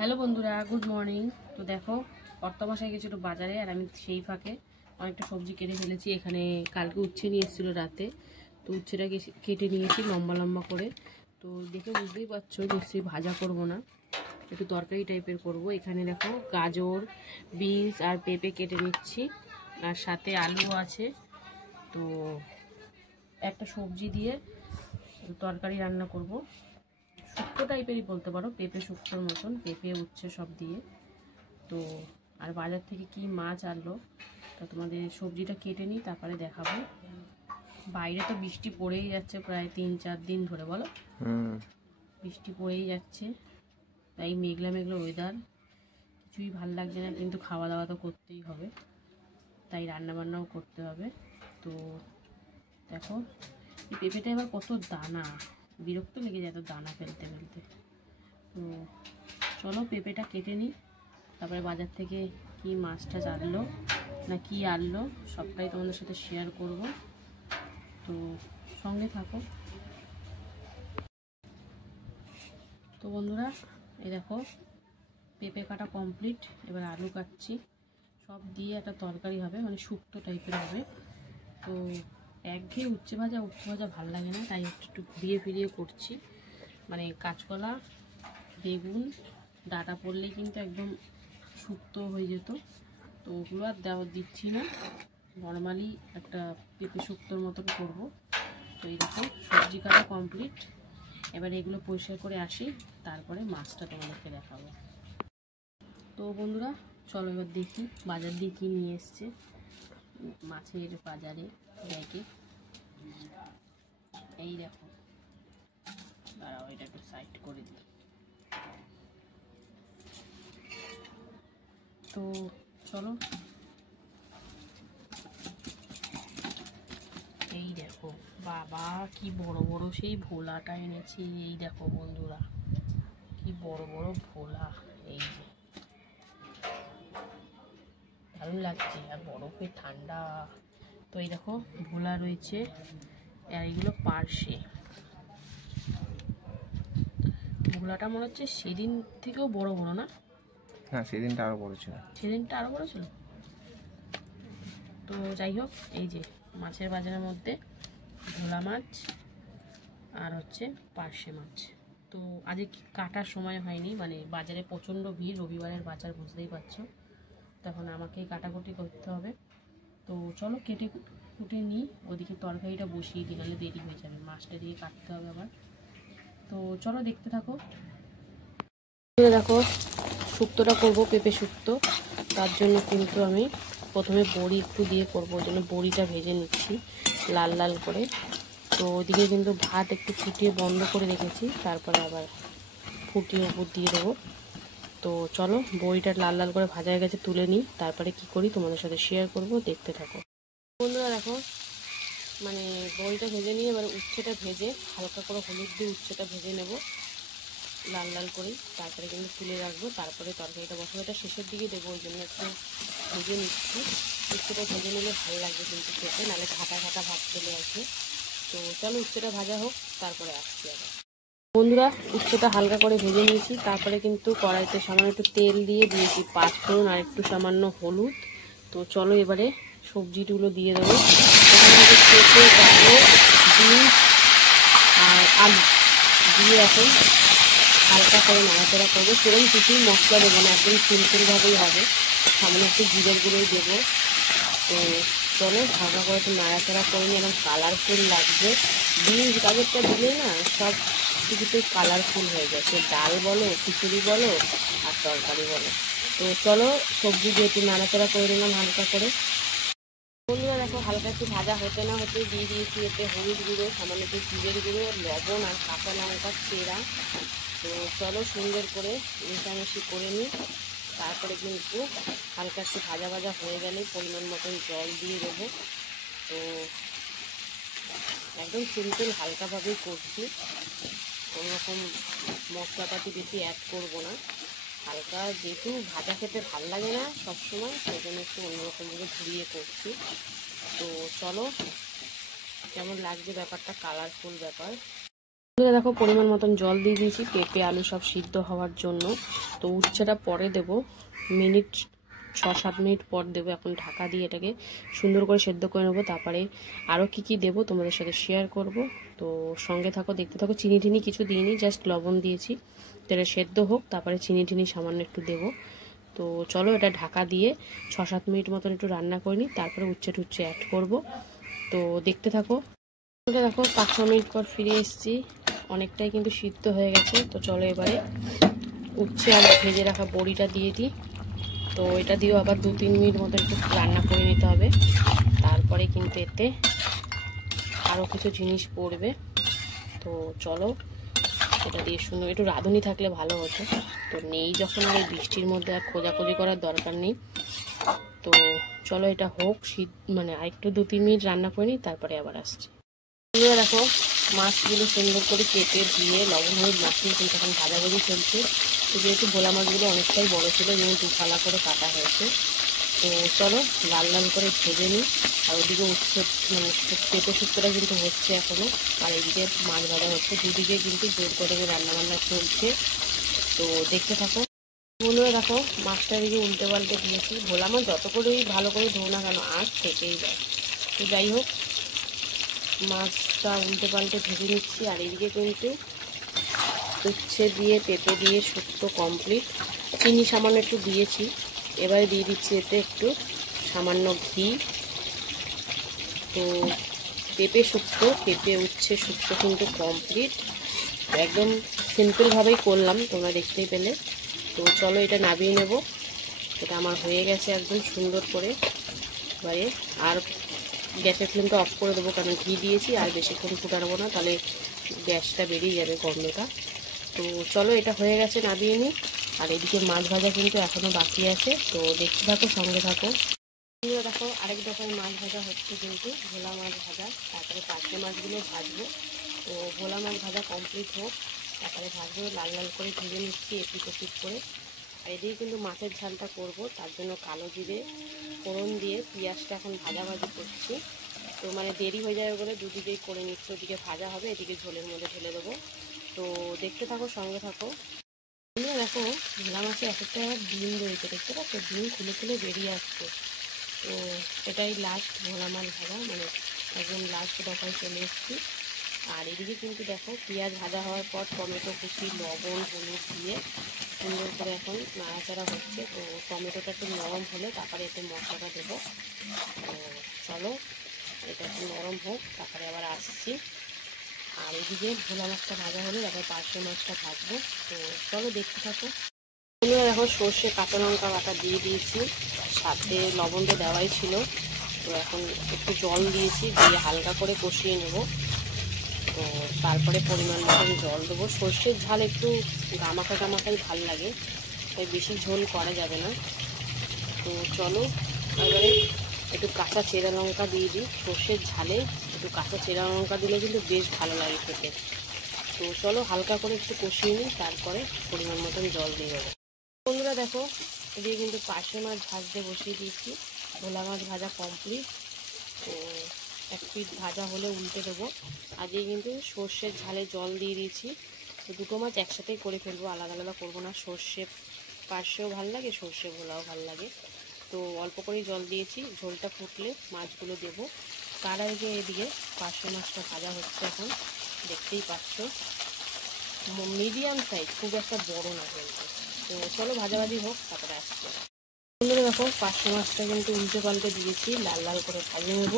Hello বন্ধুরা, good morning. তো দেখো, অর্থমাসায় গেছিল বাজারে, আর আমি সেই ফাঁকে অনেকটা সবজি কেটে ফেলেছি। এখানে কালকে উচ্ছে নিয়ে এসেছিলো রাতে, তো উচ্ছেটা কেটে নিয়েছি লম্বা লম্বা করে। তো দেখে বুঝতেই পারছো নিশ্চয়ই ভাজা করব না, একটু তরকারি টাইপের করব। এখানে দেখো গাজর, বিনস আর পেঁপে কেটে নিচ্ছি, আর সাথে আলু আছে। তো একটা সবজি দিয়ে তরকারি রান্না করব, শুক্তো টাইপেরই বলতে পারো, পেঁপে শুক্তোর মতন, পেঁপে উচ্ছে সব দিয়ে। তো আর বাজার থেকে কি মাছ আনলো, তো তোমাদের সবজিটা কেটে নিই, তারপরে দেখাবো। বাইরে তো বৃষ্টি পড়েই যাচ্ছে প্রায় 3-4 দিন ধরে, বলো বৃষ্টি পড়েই যাচ্ছে, তাই মেঘলা মেঘলা ওয়েদার, কিছুই ভাল লাগছে না, কিন্তু খাওয়া দাওয়া তো করতেই হবে, তাই রান্না বান্নাও করতে হবে। তো দেখো এই পেঁপেটা এবার কত দানা, বিরক্ত লেগে যায় তো দানা ফেলতে ফেলতে। তো চলো পেঁপেটা কেটে নিই, তারপরে বাজার থেকে কি মাছ টাছ আনলো না কি আনলো সবটাই তোমাদের সাথে শেয়ার করব, তো সঙ্গে থাকো। তো বন্ধুরা, এই দেখো পেঁপে কাটা কমপ্লিট, এবার আলু কাটছি, সব দিয়ে একটা তরকারি হবে, মানে শুক্তো টাইপের হবে। তো একঘেয়ে উচ্ছে ভাজা ভালো লাগে না, তাই একটু ঘুরিয়ে ফিরিয়ে করছি। মানে কাঁচকলা, বেগুন, ডাঁটা পড়লেই কিন্তু একদম শুক্তো হয়ে যেত, তো ওগুলো আর দিচ্ছি না, নর্মালি একটা পেঁপে শুক্তোর মতন করব। তো এই দেখো সবজি কাটা কমপ্লিট, এবার এগুলো পরিষ্কার করে আসি, তারপরে মাছটা তোমাদেরকে দেখাবো। তো বন্ধুরা চলো এবার দেখি বাজার দিয়ে কী নিয়ে এসছে মাছের বাজারে ব্যাগে। এই দেখো, দাঁড়াও এটা একটু সাইড করে দিই। তো চলো, এই দেখো বাবা কি বড় বড় সেই ভোলাটা এনেছি। এই দেখো বন্ধুরা কি বড় বড় ভোলা, এই যে দারুণ লাগছে, আর বরফে ঠান্ডা। তো এই দেখো ভোলা রয়েছে, আর এইগুলো পার্শে। ভোলাটা মনে হচ্ছে সেদিন থেকেও বড় বড় না? হ্যাঁ, সেদিনটা আরো বড় ছিল, সেদিনটা আরো বড় ছিল। তো যাই হোক, এই যে মাছের বাজারের মধ্যে ভোলা মাছ আর হচ্ছে পার্শে মাছ। তো আজকে কাটার সময় হয়নি, মানে বাজারে প্রচণ্ড ভিড়, রবিবারের বাজার বুঝতেই পারছো, তখন আমাকেই কাটাকুটি করতে হবে। তো চলো কেটে কুটে নিই, ওদিকে তরকারিটা বসিয়ে দিই, নাহলে দেরি হয়ে যাবে, মাছটা দিয়ে কাটতে হবে আবার। তো চলো দেখতে থাকো। দেখো শুক্তোটা করবো, পেঁপে শুক্তো, তার জন্য কিন্তু আমি প্রথমে বড়ি একটু দিয়ে করবো, ওই জন্য বড়িটা ভেজে নিচ্ছি লাল লাল করে। তো ওদিকে কিন্তু ভাত একটু ফুটিয়ে বন্ধ করে রেখেছি, তারপরে আবার ফুটিয়ে উপর দিয়ে দেবো। তো চলো বড়িটা লাল লাল করে ভাজা হয়ে গেছে, তুলে নিই, তারপরে কি করি তোমাদের সাথে শেয়ার করব, দেখতে থাকো। বন্ধুরা দেখো, মানে বড়িটা ভেজে নিয়ে এবার উচ্ছেটা ভেজে হালকা করে হলুদ দিয়ে উচ্ছেটা ভেজে নেব লাল লাল করে, তারপরে কিন্তু তুলে রাখবো, তারপরে তরকারিটা বসাবো। এটা শেষের দিকে দেবো, ওই জন্য একটু ভেজে নিচ্ছি। উচ্ছেটা ভেজে নিলে ভালো লাগবে কিন্তু খেতে, নাহলে ঘাটা ঘাটা ভাত চলে আসবে। তো চলো উচ্ছেটা ভাজা হোক, তারপরে আসছি আবার। বন্ধুরা উচ্ছেটা হালকা করে ভেজে নিয়েছি, তারপরে কিন্তু কড়াইতে সামান্য একটু তেল দিয়ে দিয়েছি পাঁচফোড়ন আর একটু সামান্য হলুদ। তো চলো এবারে সবজিগুলো দিয়ে দেবো। এখানে পেঁপে, গাজর, বিনস আর আলু দিয়ে এখন হালকা করে নাড়াচাড়া করবো। সেরকম কিছুই মশলা দেবো না, একদম সিম্পলভাবেই হবে, সামান্য একটু জিরের গুঁড়োই দেবো। তো চলো হালকা করে একটু নাড়াচাড়া করে নিয়ে একদম কালারফুল লাগবে। বিনস গাজরটা দিলেই না সব কিছুতেই কালারফুল হয়ে যায়, সে ডাল বলো, খিচুড়ি বলো আর তরকারি বলো। তো চলো সবজি দিয়ে একটু নাড়াচাড়া করে নিলাম হালকা করে। বন্ধুরা দেখো হালকা একটু ভাজা হতে না হতে দিয়ে দিয়েছি এতে হলুদ গুঁড়ো, সামান্য একটু জিরের গুঁড়ো, লবণ আর কাঁচা লঙ্কা চেরা। তো চলো সুন্দর করে মেশামেশি করে নিই, তারপরে কিন্তু হালকা একটু ভাজা ভাজা হয়ে গেলে পরিমাণ মতন জল দিয়ে দেবো। তো একদম সিম্পল হালকাভাবেই করছি, কোনোরকম মশলাপাতি বেশি অ্যাড করবো না, হালকা, যেহেতু ভাজা খেতে ভাল লাগে না সবসময়, সেই জন্য একটু অন্যরকমভাবে ঘুরিয়ে করছি। তো চলো কেমন লাগছে ব্যাপারটা, কালারফুল ব্যাপার। দেখো পরিমাণ মতন জল দিয়ে দিয়েছি পেঁপে আলু সব সিদ্ধ হওয়ার জন্য। তো উচ্ছেটা পরে দেব, মিনিট 6-7 মিনিট পর দেবো। এখন ঢাকা দিয়ে এটাকে সুন্দর করে সেদ্ধ করে নেবো। তারপরে আরও কি দেবো তোমাদের সাথে শেয়ার করব। তো সঙ্গে থাকো, দেখতে থাকো। চিনি টিনি কিছু দিইনি, জাস্ট লবণ দিয়েছি। তো এটা সেদ্ধ হোক, তারপরে চিনি টিনি সামান্য একটু দেবো। তো চলো এটা ঢাকা দিয়ে 6-7 মিনিট মতন একটু রান্না করে নিই, তারপরে উচ্ছে টুচ্ছে অ্যাড করব। তো দেখতে থাকো। দেখো 5-6 মিনিট পর ফিরে এসেছি, অনেকটাই কিন্তু সিদ্ধ হয়ে গেছে। তো চলো এবারে উচ্ছে আর ভেজে রাখা বড়িটা দিয়ে দিই। তো এটা দিয়েও আবার 2-3 মিনিট মতো একটু রান্না করে নিতে হবে। তারপরে কিন্তু এতে আরও কিছু জিনিস পড়বে। তো চলো এটা দিয়ে সুন্দর একটু রাঁধুনি থাকলে ভালো হতো। তো নেই যখন, আর এই বৃষ্টির মধ্যে আর খোঁজাখুঁজি করার দরকার নেই। তো চলো এটা হোক, মানে আরেকটু 2-3 মিনিট রান্না করে নিই, তারপরে আবার আসছি। দেখো মাছগুলো সুন্দর করে কেটে দিয়ে লবণ হলুদ মাখিয়ে কিন্তু এখন ভাজাভাজি চলছে। তো যেহেতু ভোলা মাছগুলো অনেকটাই বড় ছিল, যেমন 2 ফালা করে কাটা হয়েছে। তো চলো লাল লাল করে ভেজে নিই। আর ওদিকে উচ্ছে মানে পেঁপে শুক্তোটা কিন্তু হচ্ছে এখনও, আর এদিকে মাছ ভাজা হচ্ছে। দুদিকে কিন্তু জোর করে রান্নাবান্না চলছে। তো দেখতে থাকো। বন্ধুরা দেখো মাছটা এদিকে উল্টে পাল্টে দিয়েছি। ভোলা মাছ যত করেই ভালো করে ধো না কেন আঁশ থেকেই যায়। তো যাই হোক, মাছটা উল্টে পাল্টে ভেজে নিচ্ছি। আর এদিকে কিন্তু উচ্ছে দিয়ে পেঁপে দিয়ে শুক্তো কমপ্লিট। চিনি সামান্য একটু দিয়েছি। এবারে দিয়ে দিচ্ছি এতে একটু সামান্য ঘি। তো পেঁপে শুক্তো, পেঁপে উচ্ছে শুক্তো কিন্তু কমপ্লিট। একদম সিম্পলভাবেই করলাম, তোমরা দেখতেই পেলে। তো চলো এটা নামিয়ে নেব। এটা আমার হয়ে গেছে একদম সুন্দর করে। এবারে আর গ্যাসের ফ্লেমটা অফ করে দেবো, কারণ ঘি দিয়েছি। আর বেশিক্ষণ ফুটাবো না, তাহলে গ্যাসটা বেরিয়ে যাবে, গন্ধটা। তো চলো এটা হয়ে গেছে, নামিয়ে নিই। আর এদিকে মাছ ভাজা কিন্তু এখনও বাকি আছে। তো দেখতে থাকো, সঙ্গে থাকো। দেখো আরেক দফায় মাছ ভাজা হচ্ছে কিন্তু, ভোলা মাছ ভাজা। তারপরে পার্শে মাছগুলো ভাজবো। তো ভোলা মাছ ভাজা কমপ্লিট হোক, তারপরে ভাজবো। লাল লাল করে ভেজে নিচ্ছি এপিট ওপিট করে। আর এদিকে কিন্তু মাছের ঝালটা করব, তার জন্য কালো জিরে ফোড়ন দিয়ে পেঁয়াজটা এখন ভাজাভাজি করছি। তো মানে দেরি হয়ে যাবে বলে দুদিকেই করে নিচ্ছি। ওদিকে ভাজা হবে, এদিকে ঝোলের মধ্যে ঢেলে দেবো। তো দেখতে থাকো, সঙ্গে থাকো। দেখো ভোলা মাছে একটা ডিম রয়েছে, দেখতে পাচ্ছ? ডিম খুলে খুলে বেরিয়ে আসছে। তো এটাই লাস্ট ভোলা মাছ ভাজা, মানে একদম লাস্ট দফায় চলে এসেছি। আর এদিকে কিন্তু দেখো পেঁয়াজ ভাজা হওয়ার পর টমেটো কুচি, লবণ, হলুদ দিয়ে সুন্দর করে এখন নাড়াচাড়া হচ্ছে। তো টমেটোটা একটু নরম হলে তারপরে এতে মশলাটা দেবো। তো চলো এটা একটু নরম হোক, তারপরে আবার আসছি। আর এদিকে ভোলা মাছটা ভাজা হলে তারপর পার্শে মাছটা ভাজবো। তো চলো দেখতে থাকো। দেখো সর্ষে কাঁচা লঙ্কা বাটা দিয়ে দিয়েছি, সাথে লবণ তো দেওয়াই ছিল। তো এখন একটু জল দিয়েছি, দিয়ে হালকা করে কষিয়ে নেব। তো তারপরে পরিমাণ মতন জল দেবো। সর্ষের ঝাল একটু গামাখা গামাখাই ভাল লাগে, তাই বেশি ঝোল করা যাবে না। তো চলো এবারে একটু কাঁচা চেরা লঙ্কা দিয়ে দিই। সর্ষের ঝালে একটু কাঁচা চেরা লঙ্কা দিলে কিন্তু বেশ ভালো লাগে খেতে। তো চলো হালকা করে একটু কষিয়ে নিই, তারপরে পরিমাণ মতন জল দিয়ে দেবো। বন্ধুরা দেখো এদিকে কিন্তু পার্শে মাছ ভাজতে বসিয়ে দিয়েছি। ভোলা মাছ ভাজা কমপ্লিট। তো এক পিঠ ভাজা হলে উল্টে দেবো। আজকে কিন্তু সর্ষের ঝালে জল দিয়ে দিয়েছি। তো দুটো মাছ একসাথেই করে ফেলবো, আলাদা আলাদা করবো না। সর্ষে পার্শেও ভালো লাগে, সর্ষে ভোলাও ভালো লাগে। তো অল্প করেই জল দিয়েছি, ঝোলটা ফুটলে মাছগুলো দেবো। তার আগে এদিকে পার্শে মাছটা ভাজা হচ্ছে এখন, দেখতেই পাচ্ছ। মিডিয়াম সাইজ, খুব একটা বড় না কিন্তু। তো চলো ভাজাভাজি হোক, তারপরে আসছে। বন্ধুরা দেখো পার্শে মাছটা কিন্তু উল্টে পাল্টে দিয়েছি, লাল লাল করে ভাজে নেব।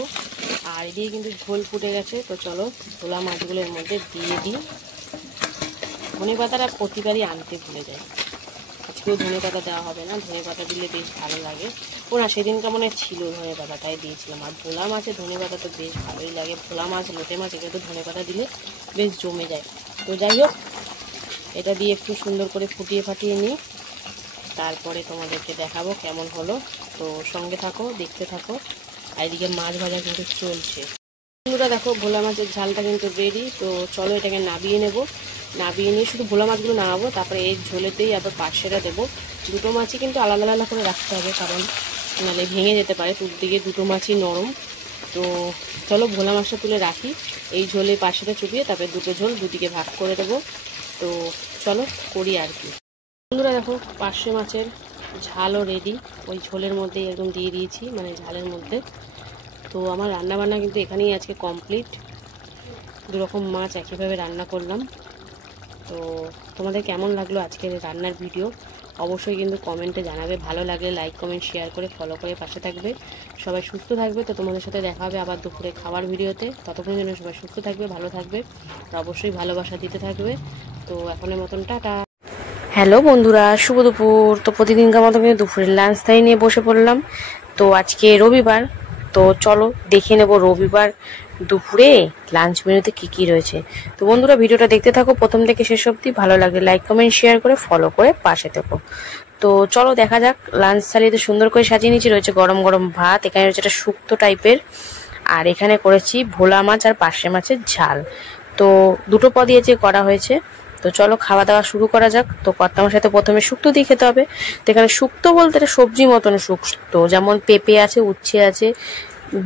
আর এদিকে কিন্তু ঝোল ফুটে গেছে। তো চলো ভোলা মাছগুলোর মধ্যে দিয়ে দিই। ধনে পাতাটা প্রতিবারই আনতে ভুলে যায়, আজকেও ধনে পাতা দেওয়া হবে না। ধনে পাতা দিলে বেশ ভালো লাগে। ও না, সেদিনকে মনে ছিল ধনে পাতা, তাই দিয়েছিলাম। আর ভোলা মাছে ধনে পাতা তো বেশ ভালোই লাগে। ভোলা মাছ, লোটে মাছ এগুলো তো ধনে পাতা দিলে বেশ জমে যায়। তো যাই হোক, এটা দিয়ে একটু সুন্দর করে ফুটিয়ে ফাটিয়ে নিই, তারপরে তোমাদেরকে দেখাবো কেমন হলো। তো সঙ্গে থাকো, দেখতে থাকো। আর এদিকে মাছ ভাজা কিন্তু চলছে। বন্ধুরা দেখো ভোলা মাছের ঝালটা কিন্তু রেডি। তো চলো এটাকে নাবিয়ে নেব। নাবিয়ে নিয়ে শুধু ভোলা মাছগুলো নামাবো, তারপরে এই ঝোলেতেই আবার পার্শেটা দেবো। দুটো মাছই কিন্তু আলাদা আলাদা করে রাখতে হবে, কারণ নাহলে ভেঙে যেতে পারে। দিকে দুটো মাছই নরম। তো চলো ভোলা মাছটা তুলে রাখি, এই ঝোলে পাশেটা চুপিয়ে তারপরে দুটো ঝোল দুদিকে ভাগ করে দেবো। তো চলো করি আর কি। বন্ধুরা দেখো পার্শে মাছের ঝালও রেডি, ওই ঝোলের মধ্যেই একদম দিয়ে দিয়েছি, মানে ঝালের মধ্যে। তো আমার রান্নাবান্না কিন্তু এখানেই আজকে কমপ্লিট। দুরকম মাছ একইভাবে রান্না করলাম। তো তোমাদের কেমন লাগলো আজকের রান্নার ভিডিও অবশ্যই কিন্তু কমেন্টে জানাবে। ভালো লাগলে লাইক কমেন্ট শেয়ার করে ফলো করে পাশে থাকবে। সবাই সুস্থ থাকবে। তো তোমাদের সাথে দেখা হবে আবার দুপুরে খাবার ভিডিওতে। ততক্ষণ যেন সবাই সুস্থ থাকবে, ভালো থাকবে, আর অবশ্যই ভালোবাসা দিতে থাকবে। তো এখনের মতন টাটা। হ্যালো বন্ধুরা, শুভ দুপুর। তো প্রতিদিনকার মতো কিন্তু দুপুরের লাঞ্চ টাইম নিয়ে বসে পড়লাম। তো আজকে রবিবার, তো চলো দেখে নেব রবিবার দুপুরে লাঞ্চ মেনুতে কি কি রয়েছে। তো বন্ধুরা ভিডিওটা দেখতে থাকো প্রথম থেকে শেষ অবধি। ভালো লাগলে লাইক কমেন্ট শেয়ার করে ফলো করে পাশে থেকো। তো চলো দেখা যাক। লাঞ্চ থালিতে সুন্দর করে সাজিয়ে নিয়েছি। রয়েছে গরম গরম ভাত, এখানে রয়েছে একটা শুক্তো টাইপের, আর এখানে করেছি ভোলা মাছ আর পার্শে মাছের ঝাল। তো দুটো পদই আজকে করা হয়েছে। তো চলো খাওয়া দাওয়া শুরু করা যাক। তো কর্তামার সাথে প্রথমে শুক্তো দিয়ে খেতে হবে। তো এখানে শুক্তো বলতে এটা সবজি মতন শুক্তো, যেমন পেঁপে আছে, উচ্ছে আছে,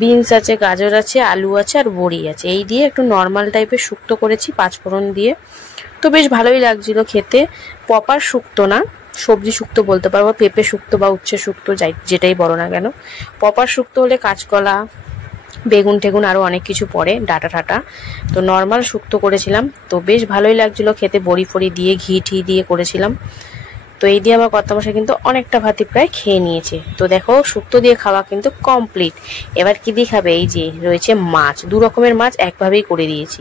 বিনস আছে, গাজর আছে, আলু আছে আর বড়ি আছে। এই দিয়ে একটু নর্মাল টাইপের শুক্তো করেছি পাঁচফোড়ন দিয়ে। তো বেশ ভালোই লাগছিল খেতে। প্রপার শুক্তো না, সবজি শুক্তো বলতে পারবো, পেঁপে শুক্তো বা উচ্ছে শুক্তো যেটাই বলো না কেন। প্রপার শুক্তো হলে কাঁচকলা, বেগুন টেগুন আরও অনেক কিছু পড়ে, ডাটা ঠাটা। তো নর্মাল শুক্তো করেছিলাম। তো বেশ ভালোই লাগছিল খেতে, বড়ি ফড়ি দিয়ে ঘি ঠি দিয়ে করেছিলাম। তো এই দিয়ে আমার কর্তামশাই কিন্তু অনেকটা ভাতই প্রায় খেয়ে নিয়েছে। তো দেখো শুক্তো দিয়ে খাওয়া কিন্তু কমপ্লিট। এবার কি দিয়ে খাবে? এই যে রয়েছে মাছ, দু রকমের মাছ একভাবেই করে দিয়েছি।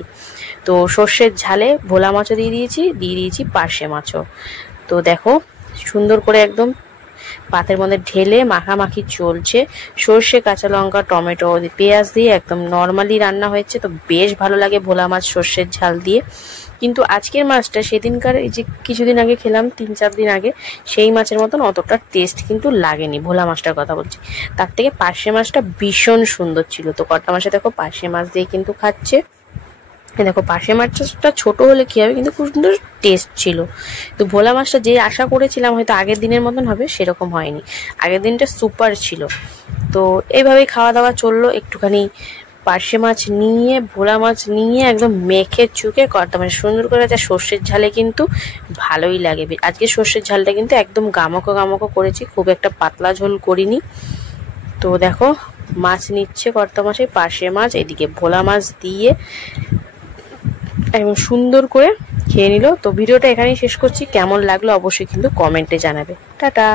তো সর্ষের ঝালে ভোলা মাছও দিয়ে দিয়েছি পার্শে মাছও। তো দেখো সুন্দর করে একদম পাতের মধ্যে ঢেলে মাখামাখি চলছে। সর্ষে, কাঁচা লঙ্কা, টমেটো, পেঁয়াজ দিয়ে একদম নর্মালি রান্না হয়েছে। তো বেশ ভালো লাগে ভোলা মাছ সর্ষের ঝাল দিয়ে। কিন্তু আজকের মাছটা সেদিনকার এই যে কিছুদিন আগে খেলাম, 3-4 দিন আগে, সেই মাছের মতন অতটা টেস্ট কিন্তু লাগেনি। ভোলা মাছটার কথা বলছি। তার থেকে পার্শে মাছটা ভীষণ সুন্দর ছিল। তো কর্তা মাছে দেখো পার্শে মাছ দিয়ে কিন্তু খাচ্ছে। দেখো পার্শে মাছটা ছোট হলে কি হবে, কিন্তু খুব সুন্দর টেস্ট ছিল। তো ভোলা মাছটা যে আশা করেছিলাম হয়তো আগের দিনের মতন হবে, সেরকম হয়নি। আগের দিনটা সুপার ছিল। তো এইভাবেই খাওয়া দাওয়া চললো। একটুখানি পার্শে মাছ নিয়ে, ভোলা মাছ নিয়ে একদম মেখে চুকে কর্তা মাছ সুন্দর করে, যা সর্ষের ঝালে কিন্তু ভালোই লাগে। আজকে সর্ষের ঝালটা কিন্তু একদম গামকো গামকো করেছি, খুব একটা পাতলা ঝোল করিনি। তো দেখো মাছ নিচ্ছে কর্তা মাছে, পার্শে মাছ, এদিকে ভোলা মাছ দিয়ে এবং সুন্দর করে খেয়ে নিল। তো ভিডিওটা এখানেই শেষ করছি। কেমন লাগলো অবশ্যই কিন্তু কমেন্টে জানাবে। টাটা।